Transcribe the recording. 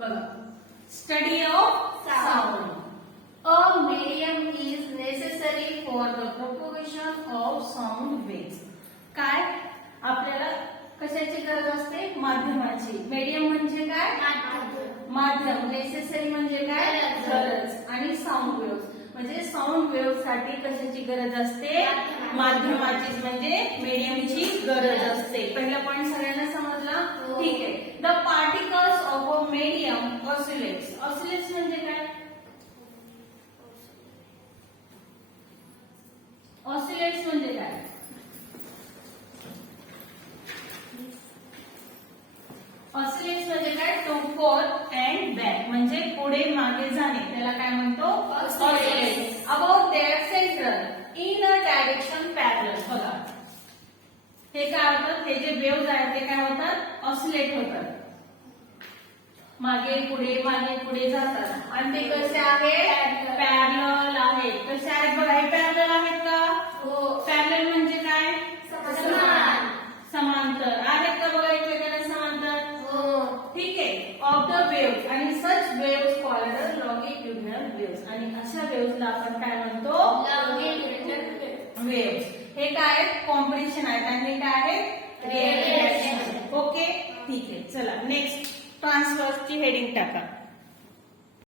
बघा, study of sound. A medium is necessary for the propagation of sound waves. काय आपल्याला कशाची गरज असते? माध्यमाची. मीडियम म्हणजे काय? माध्यम. नेसेसरी म्हणजे काय? गरज. आणि साऊंड वेव्स म्हणजे साऊंड वेव्स साठी कशाची गरज असते? माध्यमाची म्हणजे मीडियमची गरज असते. पहिला पॉइंट सगळ्यांना समजला? ठीक आहे. The particles of a medium oscillates. Oscillates म्हणजे काय? ऑसिलेट्स म्हणजे काय? ऑसिलेट्स म्हणजे काय? टू फोर्थ अँड बॅक म्हणजे पुढे मागे जाणे, त्याला काय म्हणतो? Oscillates. About their centre in a direction parallel. बघा, हे काय होतात? हे जे वेव्हज आहेत ते काय होतात? ऑसिलेट होतात. मागे पुढे जातात. आणि ते कसे आहेत? पॅरलल आहेत. कसे आहेत बघा? हे पॅरलल आहेत का? हो. पॅरलल म्हणजे काय? समान. समांतर आहेत का बघा एकमेकांना समांतर? हो. ठीक आहे. ऑफ द वेव्स आणि सच वेव्स कॉल्ड लॉंगिट्युडिनल वेव्स. आणि अशा वेव्सला आपण काय म्हणतो? लॉंगिट्युडिनल वेव्स. हे काय आहेत? कॉम्प्रेशन आहेत आणि हे काय आहेत? रिएक्शन. ओके, ठीक आहे. चला नेक्स्ट ट्रान्सव्हर्सची हेडिंग टाका.